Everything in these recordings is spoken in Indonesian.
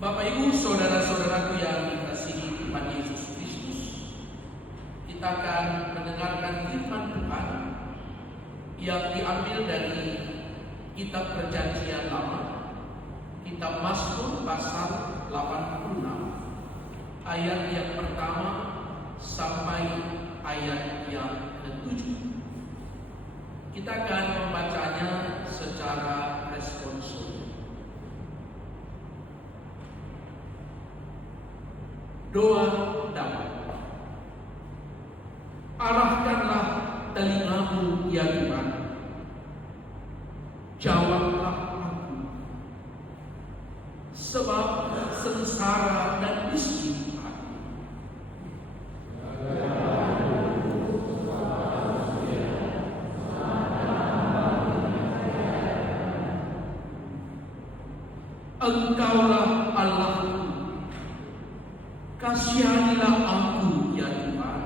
Bapak Ibu, saudara-saudaraku yang dikasihi Tuhan Yesus Kristus, kita akan mendengarkan firman Tuhan yang diambil dari Kitab Perjanjian Lama, Kitab Mazmur pasal 86, ayat yang pertama sampai ayat yang ke-7. Kita akan membacanya secara responsif. Doa damai. Arahkanlah telingamu ya Tuhan, jawablah aku, sebab sengsara dan miskin aku. Engkaulah Allahku, kasihanilah aku ya Tuhan,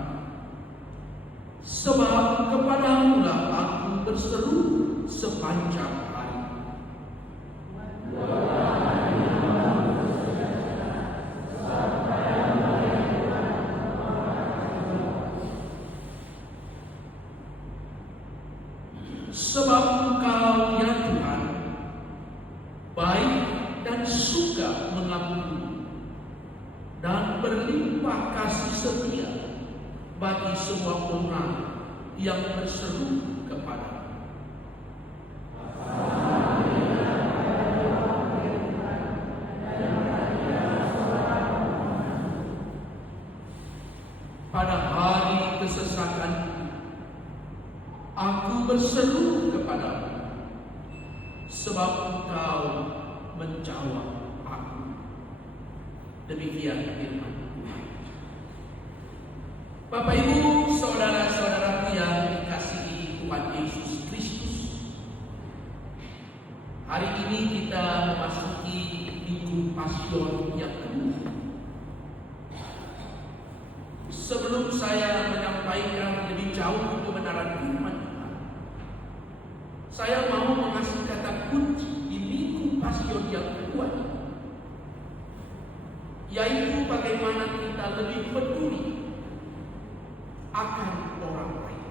sebab kepadamu-lah aku berseru sepanjang hari. Sebab Engkau ya Tuhan baik dan suka mengampuni dan berlimpah kasih setia bagi semua orang yang berseru kepada. Pada hari kesesakan aku berseru kepadamu, sebab Engkau menjawab aku. Demikian firman Tuhan. Bapak Ibu, saudara-saudaraku yang dikasihi Tuhan Yesus Kristus, hari ini kita memasuki Minggu Pasion yang kedua. Sebelum saya menyampaikan lebih jauh kebenaran firman Tuhan, saya mau mengasih kata kunci di Minggu Pasion yang kedua ini, yaitu bagaimana kita lebih peduli akan orang lain,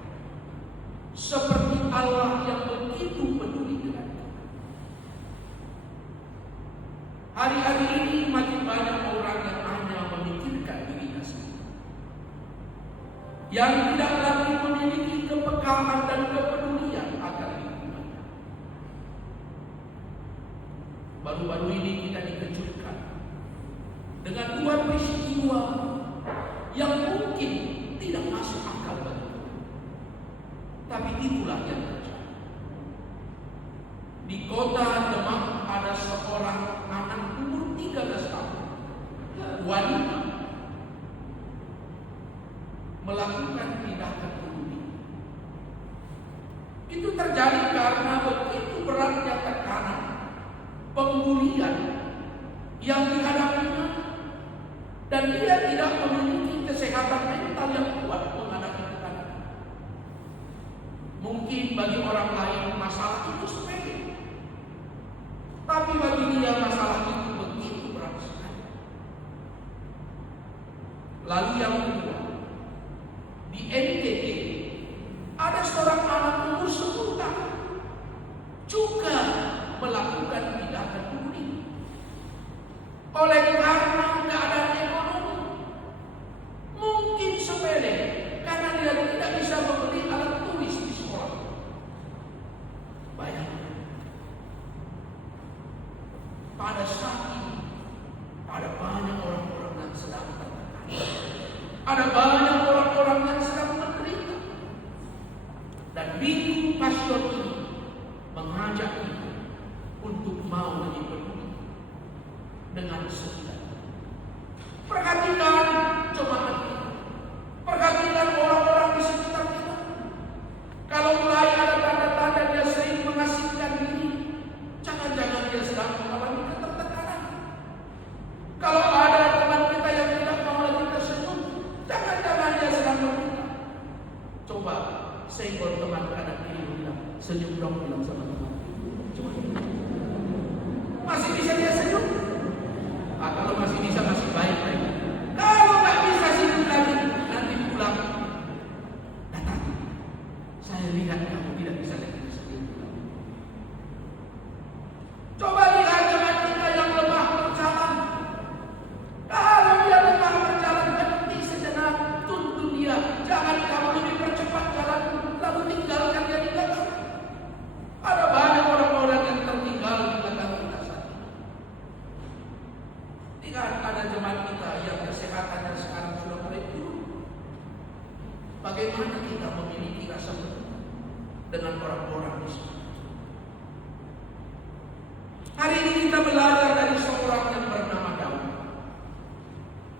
seperti Allah yang begitu peduli dengan kita. Hari-hari ini makin banyak orang yang hanya memikirkan dirinya sendiri, yang tidak lagi memiliki kepekaan dan kepedulian akan lingkungan. Baru-baru ini kita dikejutkan dengan dua peristiwa yang mungkin tidak masuk akal bagi kita, tapi itulah yang terjadi. Di kota Demak ada seorang anak umur 13 tahun, wanita, melakukan tindakan bunuh diri. Itu terjadi karena begitu beratnya tekanan pembulian yang dihadapinya, dan dia tidak memiliki kesehatan mental yang kuat menghadapi tekanan. Mungkin bagi orang lain masalah itu sepele, tapi bagi dia masalah itu begitu berat sekali. Lalu yang kedua, di NTT ada seorang anak umur 10 tahun juga melakukan tindakan bunuh diri. Oleh karena keadaan ekonomi mungkin sepele, karena dia tidak bisa membeli alat tulis di sekolah. Bayangkan, pada saat ini ada banyak orang-orang yang sedang tertekan, ada banyak orang-orang yang sedang menderita, dan Minggu Pasion ini mengajak kita untuk mau lebih peduli dengan sekitar. Perhatikan jemaat kita, perhatikan orang-orang di sekitar kita. Kalau mulai ada tanda-tanda dia sering mengasingkan diri, jangan-jangan dia sedang mengalami ketertekanan. Kalau ada teman kita yang tidak mau lagi tersenyum, jangan-jangan dia sedang meminta. Coba senggol teman kanan kiri, bilang senyum dong, bilang sama teman. Coba. Masih bisa dia senyum? Maka Lihat ada jemaat kita yang kesehatannya sekarang sudah mulai turun. Bagaimana kita memiliki rasa peduli dengan orang-orang di sana? Hari ini kita belajar dari seorang yang bernama Daud.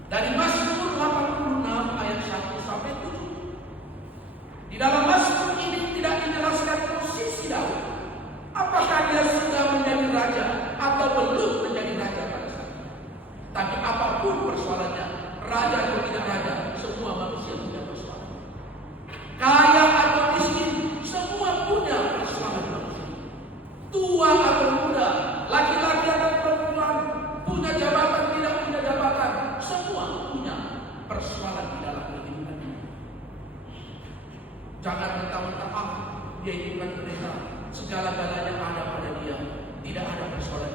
Dari Mazmur 86 ayat 1 sampai 7. Di dalam Mazmur ini tidak dijelaskan posisi Daud. Apakah dia sudah menjadi raja atau belum menjadi raja pada saat itu. Tapi apapun persoalannya, raja atau tidak raja, semua manusia punya persoalan. Kaya atau miskin, semua punya persoalan manusia. Tua atau muda, laki-laki atau perempuan, punya jabatan tidak punya jabatan, semua punya persoalan di dalam kehidupan ini. Jangan mentang-mentang dia itu bukan pendeta, segala-galanya ada pada dia, tidak ada persoalan.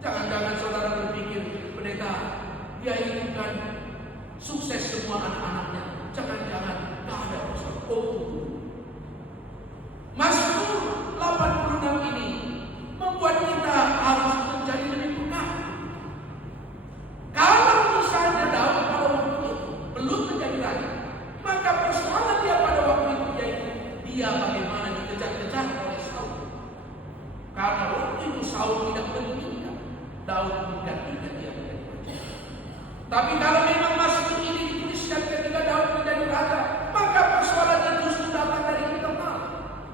Jangan-jangan saudara berpikir, pendeta, dia itu bukan sukses semua anak-anaknya. Jangan-jangan tidak ada persoalan. Mazmur 86 ini membuat kita harus menjadi lebih peka. Kalau misalnya Daud pada waktu itu belum menjadi raja, maka persoalan dia pada waktu itu yaitu dia bagaimana dikejar-kejar oleh Saul. Karena waktu itu Saul tidak menginginkan Daud menggantikan dia menjadi raja. Tapi kalau memang Mazmur ini dituliskan ketika Daud menjadi raja, maka persoalannya justru datang dari internal,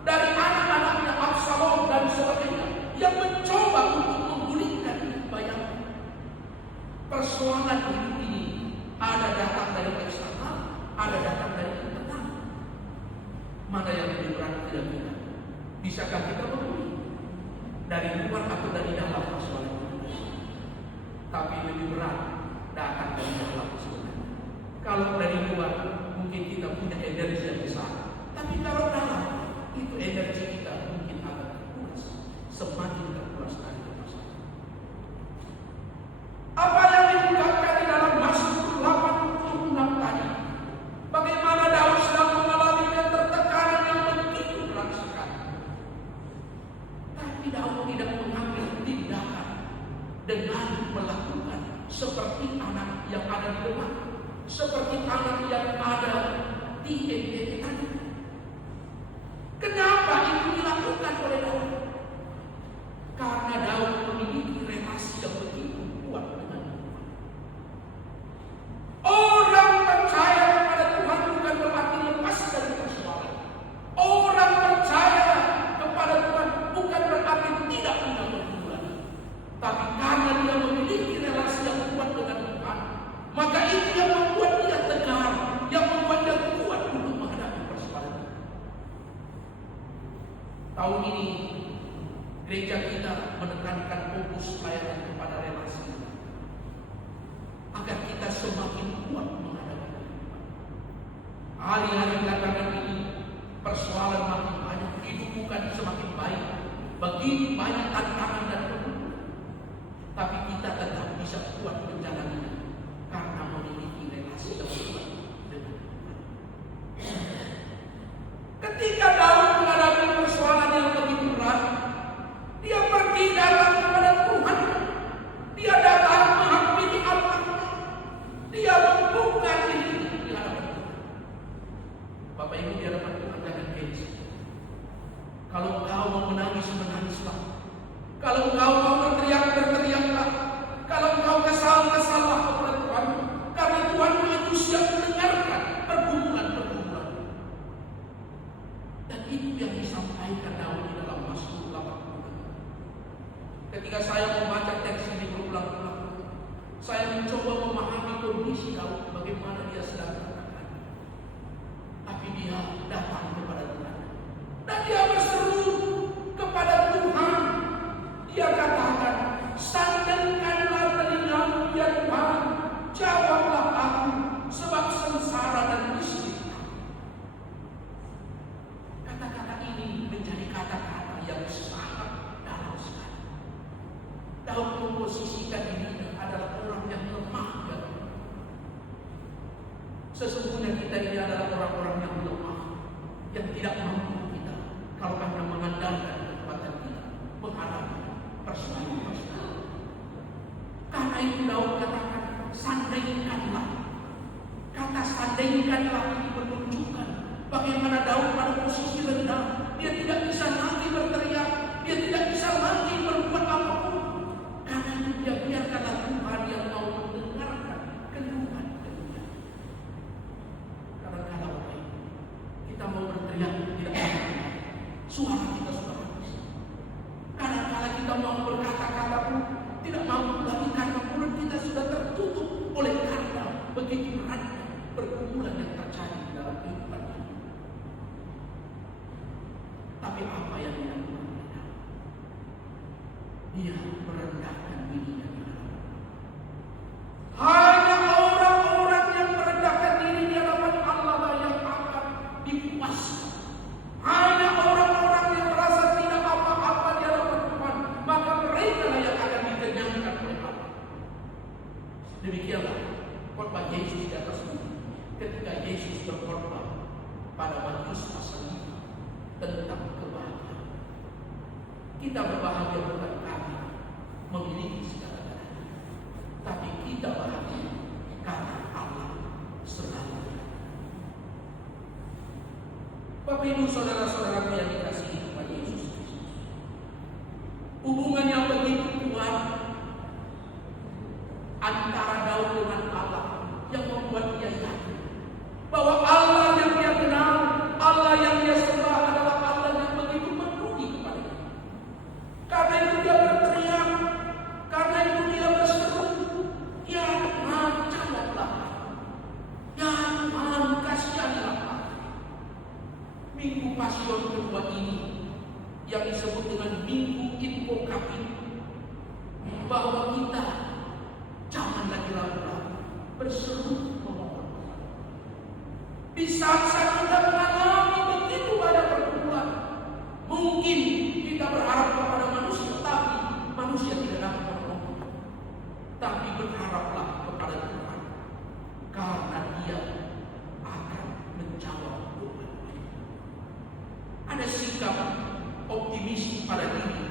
dari anak-anaknya Absalom dan sebagainya yang mencoba untuk menggulingkan bayangan. Persoalan hidup ini ada datang dari eksternal, ada datang dari internal. Mana yang lebih berat tidak kita? Bisakah kita memilih dari luar atau dari dalam persoalan hidup? Tapi lebih berat datang dari dalam sebenarnya. Kalau dari luar mungkin kita punya energi yang besar, tapi kalau dalam itu energi kita mungkin agak terkuras, semakin terkuras dari permasalahan. Apa yang diungkapkan di dalam Mazmur 86 tadi? Bagaimana Daud sedang mengalami ketertekanan yang begitu berat sekali. Tapi Daud tidak mengambil tindakan dengan melakukan seperti anak yang ada di rumah, seperti anak yang ada di NTT tadi. Kenapa itu dilakukan oleh Daud? Karena Daud memiliki relasi yang begitu kuat dengan Tuhan. Orang percaya kepada Tuhan bukan berarti lepas dari persoalan. Orang percaya kepada Tuhan bukan berarti tidak punya pergumulan. Tapi karena dia memiliki relasi yang kuat dengan Tuhan, maka itu yang membuat dia tegar, yang membuat dia kuat untuk menghadapi persoalan. Tahun ini gereja kita menekankan fokus pelayanan kepada relasi, agar kita semakin kuat menghadapi kehidupan. Hari-hari belakangan ini persoalan makin banyak, hidup bukan semakin baik, begitu banyak tantangan dan pergumulan. Tapi kita tetap bisa kuat menjalaninya karena memiliki relasi yang kuat dengan Tuhan. Ketika Daud menghadapi persoalan yang begitu berat, dia pergi datang kepada Tuhan. Dia datang menghampiri Allah. Dia membuka diri di hadapan Tuhan. Bapak Ibu di hadapan Tuhan jangan gengsi. Kalau engkau mau menangis, menangislah. Kalau engkau mau berteriak, berteriaklah. Kalau engkau kesal-kesallah kepada Tuhan. Karena Tuhan itu siap mendengarkan pergumulan-pergumulan. Dan itu yang disampaikan Daud di dalam Mazmur 86. Ketika saya membaca teks ini berulang-ulang, saya mencoba memahami kondisi Daud, bagaimana dia sedang tertekan. Tapi dia datang kepada Tuhan. Dan dia berseru kepada Tuhan. Dia katakan, sandarkanlah telingamu ya Tuhan, jawablah aku, sebab sengsara dan miskin. Kata-kata ini menjadi kata-kata yang sangat dalam sekali. Daud memposisikan dirinya adalah orang yang lemah dan sesungguhnya kita ini adalah orang-orang yang lemah, yang tidak mampu kita kalau hanya mengandalkan kekuatan kita menghadapi persoalan-persoalan. Karena itu Daud katakan, sandaikanlah. Kata sandaikanlah ini menunjukkan bagaimana Daud pada posisi rendah. Dia tidak bisa lagi berteriak, dia tidak bisa lagi berbuat apapun. Karena itu dia biarkanlah Tuhan yang mau mendengarkan keluhan-keluhan. Karena kalau kita mau berteriak tidak bisa, suara kita sudah habis. Kadang-kadang kita mau berkata-kata pun tidak mampu lagi karena mulut kita sudah tertutup oleh karena begitu beratnya pergumulan yang terjadi di dalam kehidupan kita. Tapi apa yang dia lakukan? Dia merendahkan dirinya di hadapan Allah. Hanya orang-orang yang merendahkan diri di hadapan Allah lah yang akan dipuaskan. Hanya orang-orang yang merasa tidak apa-apa di hadapan Tuhan, maka mereka lah yang akan dikenyangkan oleh Allah. Demikianlah khotbah Yesus di atas bumi ketika Yesus berkhotbah pada Matius pasal 5 tentang kebahagiaan. Kita berbahagia bukan karena memiliki segala-galanya, tapi kita bahagia karena Allah selalu ada. Bapak Ibu saudara-saudara yang dikasihi Tuhan Yesus Kristus, hubungan yang begitu kuat antara Daud dengan Allah yang membuat dia yakin bahwa Allah yang dia kenal, Allah yang dia sembah adalah Allah yang begitu memenuhi kepadanya. Karena itu dia berteriak, karena itu dia berseru, ya Tuhan jawablah, ya Tuhan kasihanilah. Minggu Pasion kedua ini yang disebut dengan Minggu Invokasi, bahwa kita jangan lagi ragu-ragu, berseru memohon. Di saat-saat kita mengalami begitu banyak pergumulan, mungkin kita berharap kepada manusia, tapi manusia tidak dapat menolong. Tapi berharaplah kepada Tuhan, karena Dia akan menjawab doa. Ada sikap optimis pada diri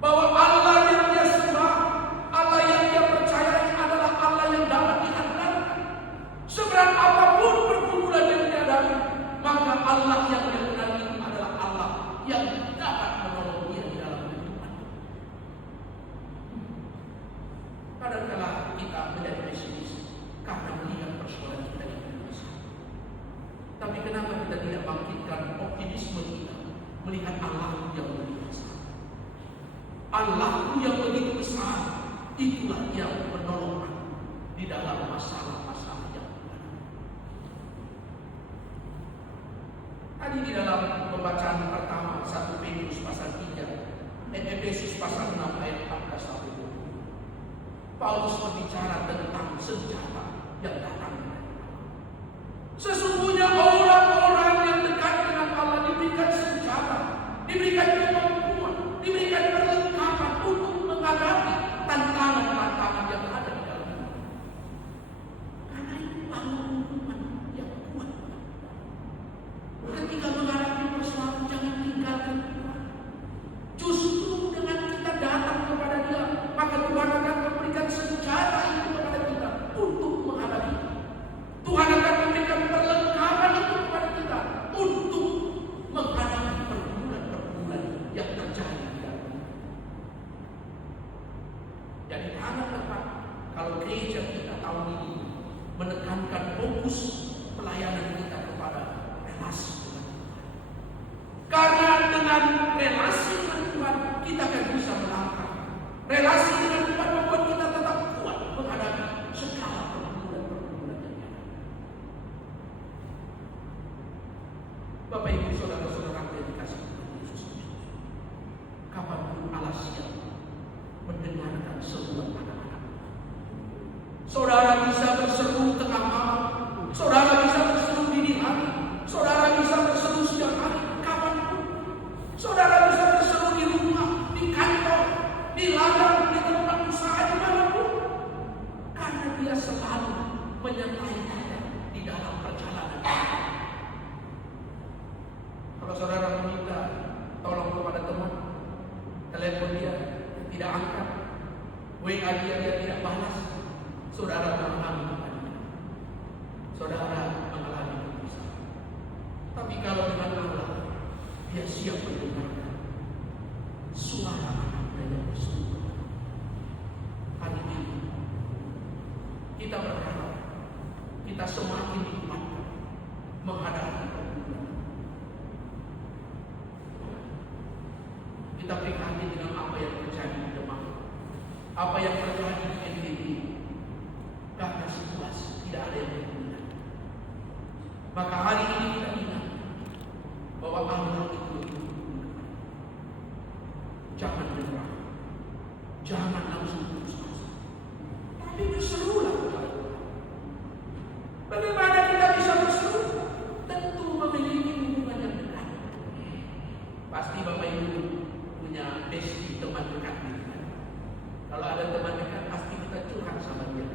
bahwa Allah yang dia sembah, Allah yang dia percayai adalah Allah yang dapat diandalkan. Seberat apapun pergumulan yang dihadapi, maka Allah yang dia kenali adalah Allah yang dapat menolong dia di dalam kehidupan. Kadang-kadang kita menjadi pesimis karena melihat persoalan kita yang besar. Tapi kenapa kita tidak bangkitkan optimisme kita melihat Allah yang lebih besar? Allah yang begitu besar, itulah yang menolong di dalam masalah-masalah yang ada. Tadi di dalam pembacaan pertama 1 Petrus pasal 3 dan Efesus pasal 6 ayat 14 sampai 20, Paulus berbicara tentang senjata yang datang dari Allah. Sesungguhnya orang-orang yang dekat dengan Allah diberikan senjata, diberikan kemampuan, diberikan perlengkapan untuk menghadapi tantangan-tantangan yang ada di dalam hidup. Karena itu bangun yang kuat. Ketika menghadapi persoalan, jangan tinggalkan Tuhan. Justru dengan kita datang kepada Dia, maka Tuhan akan memberikan senjata itu kepada kita untuk menghadapi. Tuhan akan memberikan perlengkapan itu kepada kita untuk menghadapi pergumulan-pergumulan yang terjadi di dalam hidup. Jadi sangat tepat kalau gereja kita tahun ini menekankan fokus pelayanan kita kepada relasi dengan Tuhan. Karena dengan relasi dengan Tuhan kita akan bisa melangkah. Relasi dengan Tuhan membuat kita tetap kuat menghadapi segala pergumulan-pergumulan yang ada. Bapak Ibu saudara-saudara yang dikasihi Tuhan Yesus Kristus, kapanpun Allah siap mendengarkan seruan anak-anak. Saudara bisa berseru tengah malam, saudara bisa berseru dini hari, saudara bisa berseru siang hari, kapanpun. Saudara bisa berseru di rumah, di kantor, di ladang, di tempat usaha, dimanapun. Karena Dia selalu menyertai kita di dalam perjalanan. Kalau saudara meminta tolong kepada teman, telepon dia tidak angkat, WA dia tidak balas, saudara mengalami kepanikan. Saudara mengalami kepisahan. Tapi kalau dengan Allah, dia siap mendengarkan suara anaknya yang berseru. Hari ini kita berharap kita semakin dikuatkan menghadapi pergumulan. Kita prihatin dengan apa yang terjadi di Demak, apa yang terjadi di NTB, karena situasi tidak ada yang berguna. Maka hari ini kita ingat bahwa Allah itu berguna. Jangan menyerah, jangan langsung putus asa, tapi berserulah kepada Tuhan. Bagaimana kita bisa berseru? Tentu memiliki hubungan yang dekat. Pasti Bapak Ibu punya bestie, teman dekat kita. Kalau ada teman dekat, pasti kita curhat sama dia.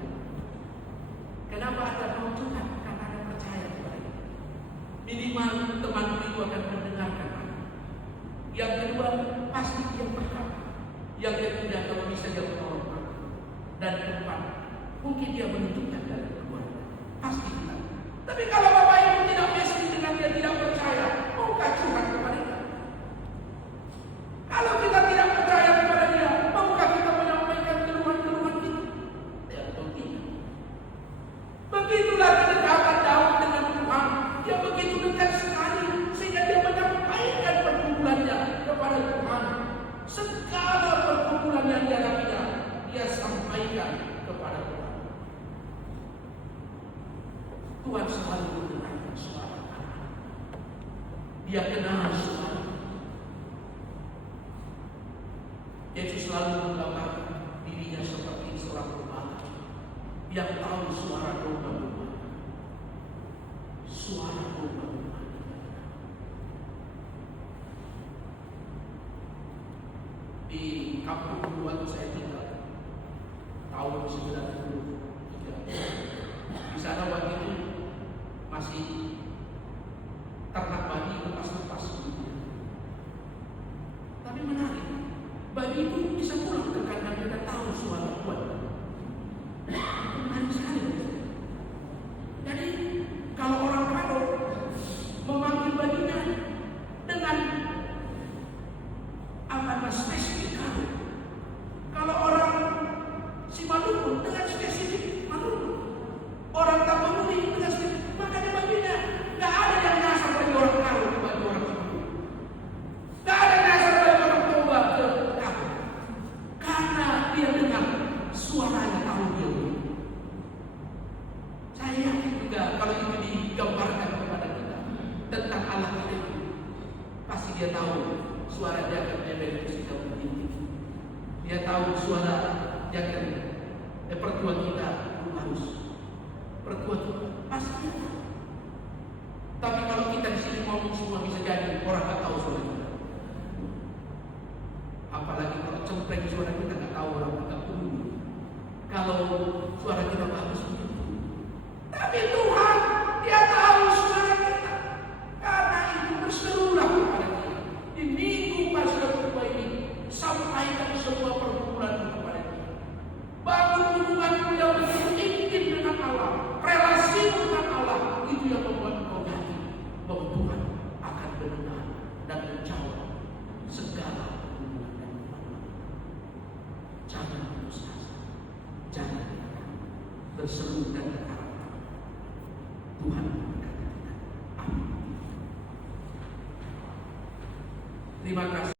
Kenapa Anda mau curhat? Karena Anda percaya kepada dia. Minimal teman itu akan mendengarkan Anda. Yang kedua, pasti dia paham. Yang ketiga, kalau bisa dia menolong Anda. Dan keempat, mungkin dia menunjukkan jalan keluar. Pasti kita. Tapi kalau Bapak Ibu tidak bestie dengan dia, tidak percaya, maukah curhat kepada dia? Kalau kita tidak percaya kepada dia, maukah kita menyampaikan keluhan-keluhan kita? Ya, tidak. Begitulah kedekatan Daud dengan Tuhan. Dia begitu dekat sekali sehingga dia menyampaikan pergumulannya kepada Tuhan. Segala pergumulan yang dia lakukan, dia sampaikan kepada Tuhan. Tuhan selalu mendengarkan suara anak. Dia kenal suara. Yesus selalu menggambarkan dirinya seperti seorang pembalap yang tahu suara domba-domba. Suara domba-domba. Di kampung Buat saya tinggal tahun 93. Di sana waktu itu masih ternak babi lepas-lepas gitu. Tapi menarik. Babi itu bisa pulang ke kandang dan tahu suara Tuhan. Menarik sekali. Jadi kalau orang Kado memanggil babinya dengan apa spesifik Kado. Kalau orang si Maluku dengan spesifik Maluku. Orang Tapanuli dengan spesifik. Makanya babinya nggak ada yang nyasar bagi orang Kado bagi orang Tapanuli. Nggak ada yang nyasar bagi orang Toba ke karena dia dengar suaranya tahu dia. Saya yakin juga kalau itu digambarkan kepada kita tentang Allah kita, pasti dia tahu suara dia akan menyebabkan kita berhenti. Dia tahu suara dia akan pertemuan kita harus pertemuan kita pasti dia tahu. Tapi kalau kita di sini ngomong semua bisa jadi orang tak tahu suara kita. Apalagi kalau cempreng suara kita nggak tahu orang kita peduli. Kalau suara kita bagus begitu. Tapi Tuhan dia tahu suara kita. Karena itu berserulah kepada dia. Di minggu pasca kedua ini sampaikan semua pergumulan kepada dia. Bangun hubungan yang begitu intim dengan Allah. Relasi dengan Allah itu yang membuat kau yakin bahwa Tuhan akan mendengar dan menjawab segala. Jangan putus asa, jangan berseru dan berharap. Tuhan memberkati kita. Amin. Terima kasih.